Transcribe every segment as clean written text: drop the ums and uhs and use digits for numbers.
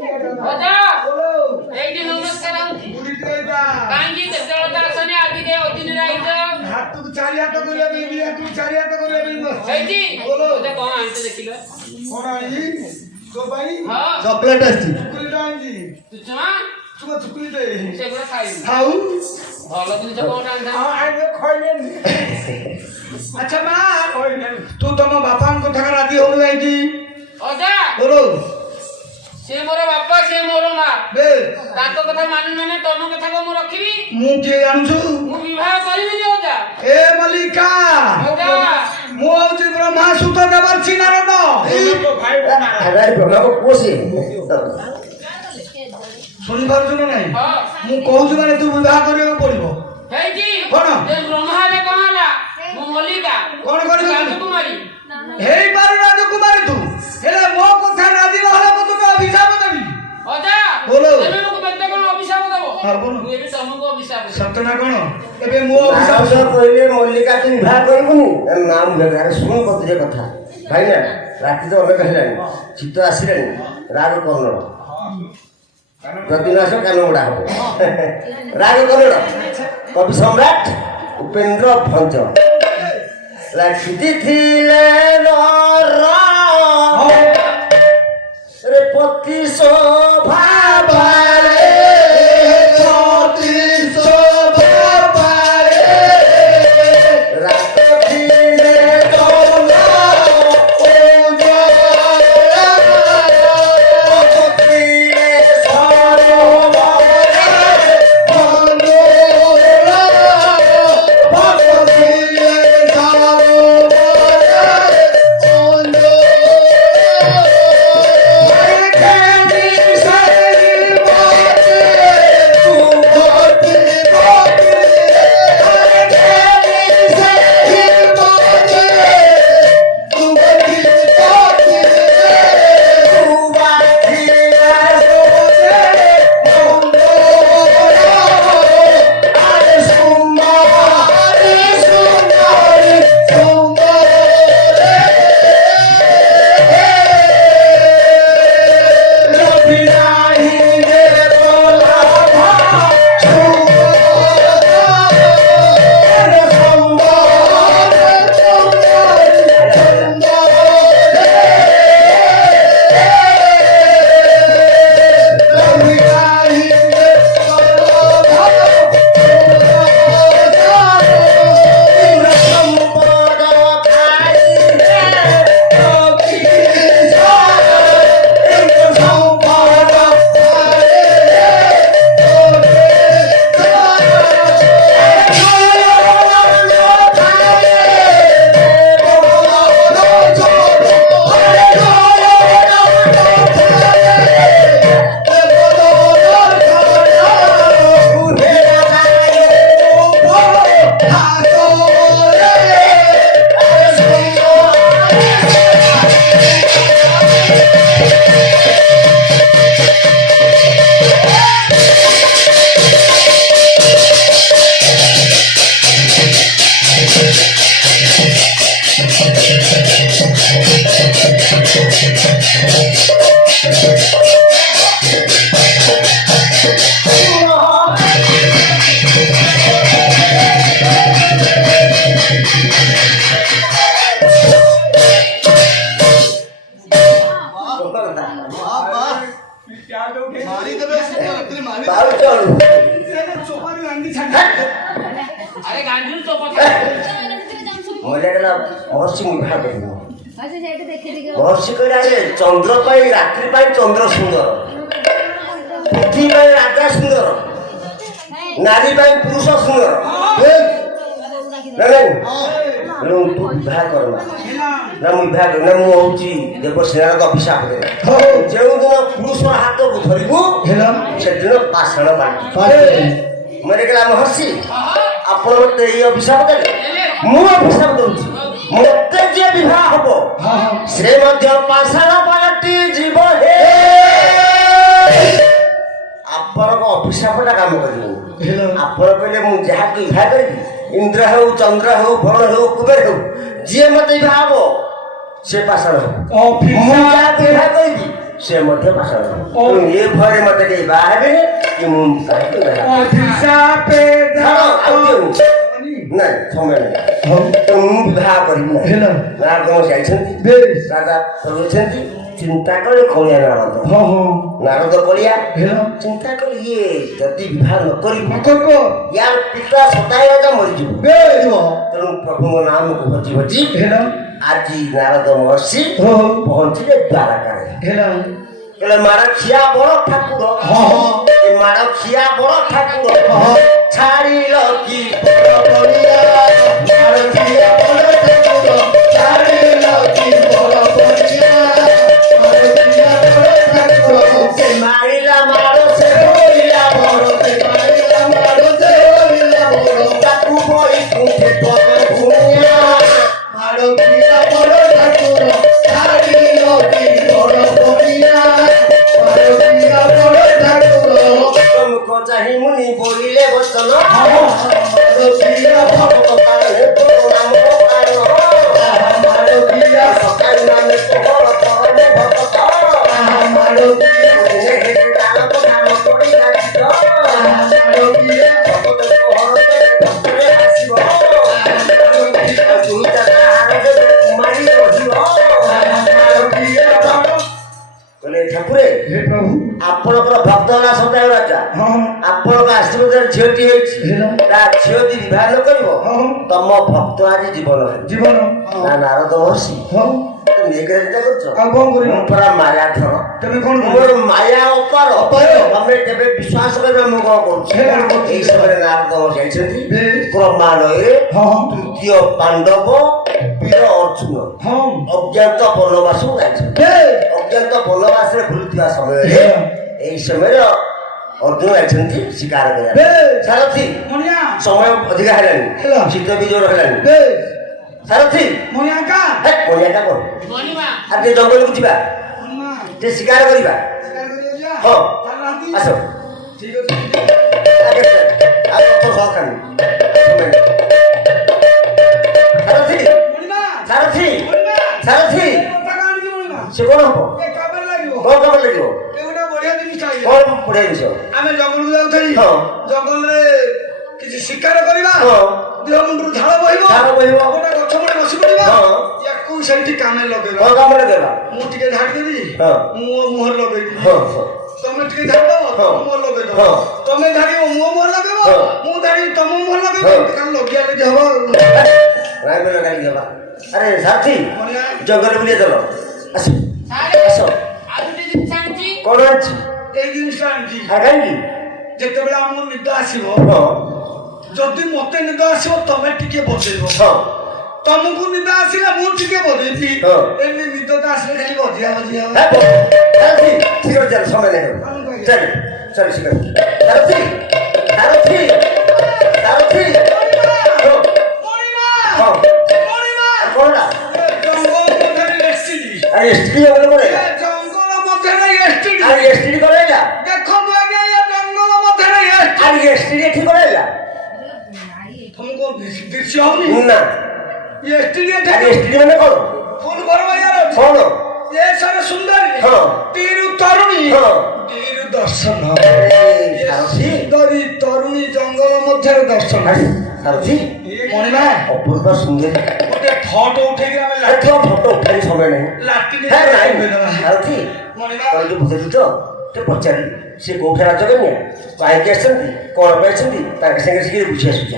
ଅଜା ଏଇଠି ନମସ୍କାର କାହିଁକି କେତେବେଳେ ଆସନି ଆଜି ଯେ ଅତିନିରେ ଆଇଛ ହାତକୁ ଚାରି ହାତ କରିବା ପାଇଁ ବି ହାତକୁ ଚାରି ହାତ କରିବା ପାଇଁ ହେଇଛି ଅଜା କଣ ଆଣିଛ ଦେଖିଲ କଣ ଆଣିଛି ତୋ ପାଇଁ ଚକୋଲେଟ ଆସିଛି ଚକୁଲିଟା ଆଣିଛି ତୁମା ତୁମ ଚକୁଲିଟେ ସେଗୁଡ଼ା ଖାଇବି ଖାଉ ଭଲ ଜିନିଷ କଣ ଆଣିଥା ଆଣିବେ ଖଇଲେନି ଆଚ୍ଛା ମା ତୁ ତମ ବାପାଙ୍କ କଥା ରାଜି ହଉନୁ ଯାଇକି ଅଜା ବୋଲୋ ସେ ମୋର ବାପା ସେ ମୋର ମା ବେ ତାଙ୍କ କଥା ମାନି ମାନେ ତମ କଥା କଣ ମୁଁ ରଖିବି ମୁଁ କିଏ ଜାଣିଛୁ ମୁଁ ବିବାହ କରିବିନି ଅଜା ଏ ମଲ୍ଲିକା ଅଜା ମୁଁ ହଉଛି ବ୍ରହ୍ମା ସୁତ ଦେବର୍ଷି ନାରଦ ଶୁଣିପାରୁଛୁ ନା ନାଇଁ ମୁଁ କହୁଛି ମାନେ ତୁ ବିବାହ କରିବାକୁ ପଡିବ ହେଇଛି କଣ ଯେ ବ୍ରହ୍ମା ହେଲେ କଣ ହେଲା ମୁଁ ମଲ୍ଲିକା କଣ କରିବୁ ରାଜକୁମାରୀ ହେଇପାରୁ ରାଜକୁମାରୀ ତୁ ହେଲେ ମୋ କଥା ରାଜି ନହେଲେ ମୁଁ ତୋତେ ଅଭିଶାପ ଦେବି ଅଜା ବୋଲୋ ତମେ ମୋତେ କେତେ କଣ ଅଭିଶାପ ଦେବ ହଁ ବୋଲୋ ମୁଁ ଏବେ ତମକୁ ଅଭିଶାପ ଦେବି ସତ ନା କଣ ଏବେ ମୋ ଅଭିଶାପ କହିଲେ ମଲ୍ଲିକା ତୁ ବିବାହ କରିବୁନି ନାମ ଶୁଣ କତିରେ କଥା ଭାଇନା ରାତି ତ ଅନେକ ହେଲାଣି ଶୀତ ଆସିଲାଣି ରାଗ କନ୍ନଡ଼ ପ୍ରତିଦିନ ଆସ କାନ ଗୁଡ଼ା ହବ ରାଗ କନ୍ନଡ଼ କବି ସମ୍ରାଟ ଉପେନ୍ଦ୍ର ଭଞ୍ଜ ରାଖିଥିଲେ ପତି ଶୋଭାବାରେ महर्षि कहले चंद्र पाई रात्रि पाई चंद्र सुंदर पृथ्वी पाई राजा सुंदर नारी पाई पुरुष सुंदर नहीं तू विवाह कर ना विवाह करना मुझे देवसेना अभिशाप दे जो दिन पुरुष हाथ को धरबू से दिन पाषाण बाटी मैंने कहला महर्षि आपण मत अभिशाप देले मु अभिशाप दूची मते जे विवाह हबो से मध्य पाषाण बाटी जीव हे आपण को अभिशापटा काम करियो आपण कहले मु जहा की विवाह करी इंद्र हो चंद्र हो वरुण हो कुबेर हो जे मते विवाह हबो से पाषाण हो मु जहा विवाह करी ସେ ମଧ୍ୟ ପାଷାଣ ତେଣୁ ଏ ଭୟରେ ମତେ କେହି ବାହା ହେବେନି କି ମୁଁ କାହିଁକି ବାହା ନାଇଁ ସମୟ ନାହିଁ ତେଣୁ ମୁଁ ବିବାହ କରିବି ନାହିଁ ନାରଦ ଯାଇଛନ୍ତି ରାଜା ଚଳୁଛନ୍ତି ଚିନ୍ତା କଲେ କଳିଆ ନାରଦ କଳିଆ ଚିନ୍ତା କଲେ ଇଏ ଯଦି ବିବାହ ନ କରିବ ୟାର ପିତା 27 ରାଜା ମରିଯିବ ତେଣୁ ପ୍ରଭୁଙ୍କ ନାମକୁ ଭଜି ଭଜି ଆଜି ନାରଦ ମହର୍ଷି ପହଞ୍ଚିଲେ ଦ୍ୱାରକାରେ କହିଲେ ମାଡ଼ ଖିଆ ବଡ଼ ଠାକୁର ମାଡ଼ ଖିଆ ବଡ଼ ଠାକୁର ଛାଡ଼ିଲ କି ବଡ଼ ବଳିଆ ମାଡ଼ ଖିଆ ବଡ଼ ଠାକୁର ଛାଡ଼ିଲ କି ବଡ଼ ବଳିଆ ମାରିଲା ମାଡ଼ ସେ ବଳିଲା ବଡ଼ ସେ ମାରିଲା ମାଡ଼ ସେ ବଳିଲା ବଡ଼ ତାକୁ ବଇ କୁଠେ ବଡ଼ ଭୂମିଆ ମାଡ଼ ଖିଆ ବଡ଼ ଠାକୁର ଛାଡ଼ିଲ କି ବଡ଼ ବଳିଆ ମାଡ଼ ଖିଆ ବଡ଼ ଠାକୁର ତମକୁ ଚାହିଁ ମୁନି ବୋଲିଲେ ବଚନ ମାଡ଼ ଖିଆ ଭକ୍ତ ପାଳେ ତୋ ନାମ ପାଳ ମାଡ଼ ଖିଆ ସକାଳୁ ନାମେ ତୋର ତୋରେ ଭକ୍ତ ମାଡ଼ ଖିଆ ତାଳ ନାମ ପଡ଼ି ଆସିବ ମାଡ଼ ଖିଆ ଭକ୍ତ ହରତେ ଭକ୍ତରେ ଆସିବ ଦୁଇଟା ହାରରେ କୁମାରୀ ରହିବ ମାଡ଼ ଖିଆ କହିଲେ ଠାକୁରେ ଆପଣଙ୍କର ଭକ୍ତ ହେଲା 27 ରାଜା ଆପଣଙ୍କ ଆଶୀର୍ବାଦରେ ଝିଅଟି ହେଇଛି ତା ଝିଅ ଯଦି ବିବାହ ନ କରିବ ତମ ଭକ୍ତ ଆଜି ଜୀବନ ନା ନାରଦ ମହର୍ଷି ମାୟା ଅପାର ତମେ କେବେ ବିଶ୍ୱାସ କରିବେ ମୁଁ କଣ କରୁଛି ଏଇ ସମୟରେ ନାରଦ ଯାଇଛନ୍ତି କ୍ରମାନ୍ୱୟରେ ତୃତୀୟ ପାଣ୍ଡବ ବୀର ଅର୍ଜୁନ ଅଜ୍ଞାତ ବନବାସ ଯାଇଛନ୍ତି ଅଜ୍ଞାତ ବନବାସରେ ବୁଲୁଥିବା ସମୟରେ ଏଇ ସମୟରେ ଅର୍ଜୁନ ଯାଇଛନ୍ତି ଶିକାର କରିବା ସାରଥି ସମୟ ଅଧିକା ହେଲାଣି ଶୀତ ବି ଜୋର ହେଲାଣି ସାରଥି ମଣିଆକା କଣ ଆଜି ଜଙ୍ଗଲକୁ ଯିବା ଯେ ଶିକାର କରିବା ହଁ ଆସ ସାରଥି ସାରଥି ସାରଥି ସେ କଣ ହବ କଣ କାମ ଲାଗିବ କଣ ବଢିଆ ଜିନିଷ ଆମେ ଜଙ୍ଗଲକୁ ଯାଉଥିଲି ଜଙ୍ଗଲରେ କିଛି ଶିକାର କରିବା ଦେହ ମୁଣ୍ଡରୁ ଝାଳ ବହିବ ଗୋଟେ ଗଛ ମୂଳେ ବସି ପଡିବା ୟାକୁ ସେଇଠି କାମରେ ଲଗେଇବା ମୁଁ ଟିକେ ଝାଡ଼ିଦେବି ମୁଁ ମୁହଁରେ ଲଗେଇବି ତମେ ଟିକେ ଝାଡ଼ିଦବ ମୁହଁ ଲଗେଇଦବ ତମେ ଝାଡ଼ିବ ମୁହଁ ମୁହଁରେ ଲଗେଇବ ମୁଁ ଝାଡ଼ିବି ତମ ମୁହଁରେ ଲଗେଇବ କାରଣ ଲଗିଆ ଲାଗି ହବ ଆରେ ସାଥୀ ଜଙ୍ଗଲ ବୁଲିଆ ଚାଲ ଆସ ଆସ କଣ ଅଛି ଏଇ ଜିନିଷ ଆଣିଛି କାହିଁକି ଯେତେବେଳେ ଆମକୁ ନିଦ ଆସିବ ଯଦି ମତେ ନିଦ ଆସିବ ତମେ ଟିକେ ବଜେଇବ ତମକୁ ନିଦ ଆସିଲା ମୁଁ ଟିକେ ବଜେଇବି ଏମିତି ନିଦ ତ ଆସିଲେ ଖାଲି ବଜିଆ ବଜିଆ ଶୀଘ୍ର ଚାଲ ସମୟ ନାହିଁ ଚାଲ ଚାଲ ଶୀଘ୍ର ସାରଥି ସାରଥି ସାରଥି କଣଟା ଏସ୍ଟିଡି ଜଙ୍ଗଲ ପଳେଇଲା ଜଙ୍ଗଲ ମଧ୍ୟରେ ଏସ୍ଟିଡି ଏସ୍ଟିଡି ପଳେଇଲା ଦେଖନ୍ତୁ ଆଜ୍ଞା ଏ ଜଙ୍ଗଲ ମଧ୍ୟରେ ଏସ୍ଟିଡି ଏଠି ପଳେଇଲା ତମକୁ ଦୃଶ୍ୟ ହଉନି ନା ଏସ୍ଟିଡି ଏସ୍ଟିଡି ମାନେ କଣ ଫୁଲ ଭରବାଇଆର କଣ ଏ ସାରା ସୁନ୍ଦରୀ ତୀରୁ ତରୁଣୀ ତୀରୁ ଦର୍ଶନ ସୁନ୍ଦରୀ ତରୁଣୀ ଜଙ୍ଗଲ ମଧ୍ୟରେ ଦର୍ଶନ ସାରଥି ମଣିମା ଅପୂର୍ବ ସୁନ୍ଦରୀ ଗୋଟେ ଫଟୋ ଉଠେଇକି ଆମେ ଫଟୋ ଉଠେଇ ସମୟ ନାହିଁ ସାରଥି ତୁ ବୁଝେଛୁ ତ ପଚାରି ସେ କୋଉଠି ରାଜ କନ୍ୟା କାହିଁକି ଆସିଛନ୍ତି କଣ ପାଇଁ ଆସିଛନ୍ତି ତାଙ୍କ ସାଙ୍ଗେ ଶିଖି ବୁଝି ଆସୁଛି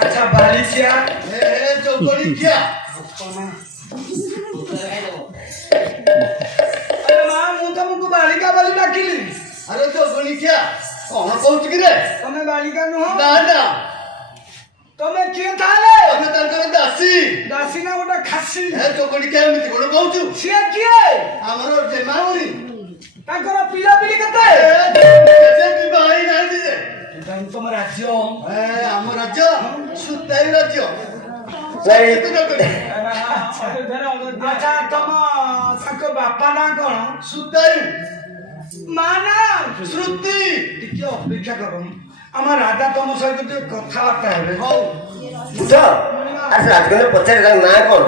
ଆଚ୍ଛା ବାଳିକିଆ ଜଗଣିକିଆ ମା ମୁଁ ତମକୁ ବାଳିକା ବୋଲି ଡାକିଲି ଆରେ ଜଗଣିକିଆ କଣ କହୁଛୁ କି ରେ ତମେ ବାଳିକା ନୁହଁ ନା ନା ତମେ କିଏ ତାହେଲେ ଆମେ ତାଙ୍କର ଦାସୀ ଦାସୀ ନା ଗୋଟେ ଖାସି ଜଗଣିକିଆ ଏମିତି କଣ କହୁଛୁ ସିଏ କିଏ ଆମର ଜେମାଉଣି ତାଙ୍କର ପିଲାପିଲି କେତେ ବିବାହ ହେଇନାହାନ୍ତି ଯେ ତମ ରାଜ୍ୟ ଆମ ରାଜ୍ୟ ସୁତାଇ ରାଜ୍ୟ ଆଚ୍ଛା ତମ ତାଙ୍କ ବାପା ନା କଣ ସୁତାଇ ମା ନା ଶ୍ରୁତି ଟିକେ ଅପେକ୍ଷା କର ଆମ ରାଜା ତମ ସହିତ ଟିକେ କଥାବାର୍ତ୍ତା ହେବେ ବୁଝ ଆରେ ରାଜକନ୍ୟା ପଚାରେ ତାଙ୍କ ନାଁ କ'ଣ?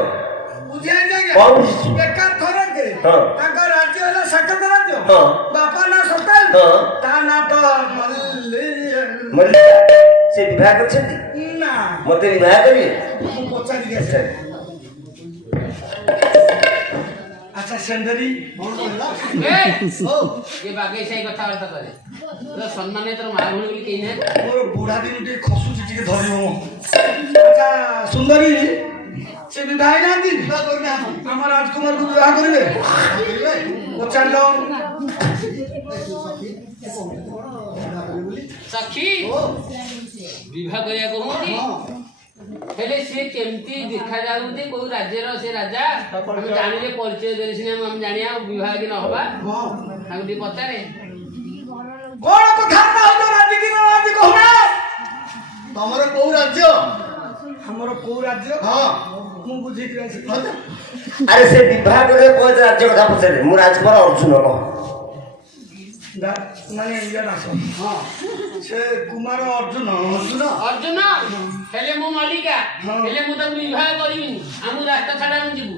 ବୁଝିଯାଇଛି ଆଜ୍ଞା। କ'ଣ ବୁଝିଛୁ? ବେକାର ଥରକେ ହଁ। ତାଙ୍କ ରାଜ୍ୟ ହେଲା ସାକେତ ରାଜ୍ୟ। ହଁ। ବାପା ନା ସକାଳ। ହଁ। ତା ନା ତ ମଲ୍ଲିକା। ମଲ୍ଲିକା ସେ ବିବାହ କରିଛନ୍ତି? ନା ମତେ ବିବାହ କରିବେ? ମୁଁ ପଚାରିକି ଆସେ। ଆଚ୍ଛା ସେଣ୍ଡରୀ ये बागे सही कथबार्ता करे तो सम्मान तोर माँ भूल बोली कहीं ना ମୋର ବୁଢା ଦିନ ଟିକେ ଖସୁଛି ଟିକେ ଧରିବ ମୋ। ଆଚ୍ଛା ସୁନ୍ଦରୀ ସେ ବିବାହ ହେଇନାହାନ୍ତି? ବିବାହ କରିନାହାନ୍ତି। ଆମ ରାଜକୁମାରକୁ ବିବାହ କରିବେ? ପଚାରିଲ। सखी विवाह करिया कहूँगी हेले से केमती देखा जाउंती को राज्यर से राजा हम जानिले परिचय देले सिने हम जानिया विवाह कि न होबा हम दी पतारे କଣ କଥା ନା ହଉଛ ରାଜି କି ନ ରାଜି କହୁନା? ତମର କୋଉ ରାଜ୍ୟ? ଆମର କୋଉ ରାଜ୍ୟ? ହଁ ମୁଁ ବୁଝିକି ଆସି। ଆରେ ସେ ବିବାହ କରିବେ କୋଉ ରାଜ୍ୟ କଥା ପଚାରେ? ମୁଁ ରାଜକୁମାର ଅର୍ଜୁନ କହ। ମାନେ ଇଏ ନାଶ। ହଁ ସେ କୁମାର ଅର୍ଜୁନ। ଅର୍ଜୁନ अर्जुन हेले मु मल्लिका हाँ। हेले मु तो विवाह करिबिनी हम रास्ता छाड़ा हम जीवु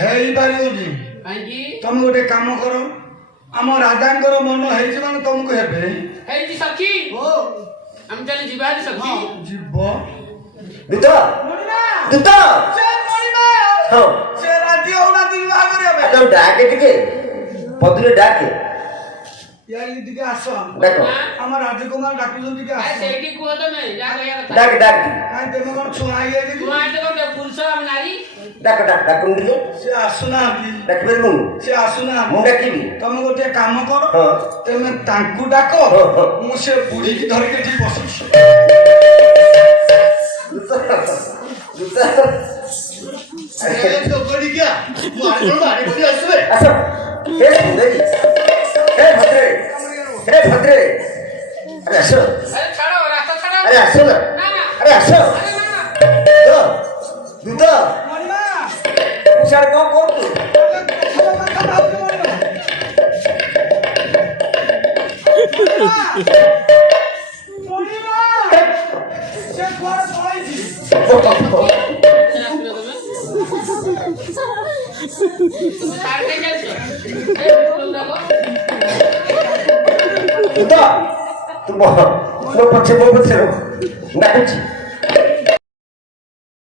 ହେଇପାରିବନି। काहेकि ତମେ ଗୋଟେ କାମ କର ଆମ ରାଜାଙ୍କର ମନ ହେଇଛି ମାନେ ତମକୁ ହେବେ। हेई जी सखी ଓ हम चले जिबारी सखी ଯିବ। ଦୂତ ମଣିମା! ଦୂତ ସେ ମଣିମା! ହଁ ସେ ରାଜି ହଉନାହାନ୍ତି ବିବାହ କରିବା ପାଇଁ। ତାକୁ ଡାକେ ଟିକେ ପଦରେ ଡାକେ ଇଆଡେ ଟିକେ ଆସ। ଡାକ ଆମ ରାଜକୁମାର ଡାକୁଛନ୍ତି ଟିକେ ଆରେ ଆସ। ସେଇଠି କୁହ ତମେ ଯା କହିବା କଥା ଡାକେ ଡାକେ କାହିଁ ତେମେ କଣ ଛୁଆ ହେଇଯାଇଛି? ତୁ ଆଇତେ ଗୋଟେ ପୁରୁଷ ଆମ ନାରୀ ଡାକ ଡାକ ଡାକୁନି ଟିକେ ସେ ଆସୁନାହାନ୍ତି। ଡାକିପାରିବୁନି? ସେ ଆସୁନାହାନ୍ତି। ମୁଁ ଡାକିବି। ତମେ ଗୋଟେ କାମ କର ହଁ ତମେ ତାଙ୍କୁ ଡାକ ହଁ, ହଁ। ମୁଁ ସେ ବୁଢୀକି ଧରିକି ଏଠି ବସୁଛି। ଦୂତ ଦୂତ ଏ ଚୋକଡ଼ିକିଆ ମୁଁ ଆଣିବ ବାଡ଼ି ପଡ଼ି ଆସିବେ ଆସ ହେ ସୁନ୍ଦରୀ ହେ ଭଦ୍ରେ ହେ ଭଦ୍ରେ ଆରେ ଆସ ଆରେ ଛାଡ ରାସ୍ତା ଛାଡ ଆରେ ଆସ ନା ନା ନା ଆରେ ଆସ ଆରେ ନା ନା ଦୂତ ମଣିମା! ତୁ ସାର୍ କ'ଣ କରୁଛୁ? ତମେ ପ୍ରଥମ କଥା ଭାବୁଛ ମଣିମା। ମଣିମା! ସେ କୁଆଡେ ପଳେଇଛି? ଦୂତ ତୁ ମୋ ପଛେ ମୋ ପଛେ ଡାକୁଛି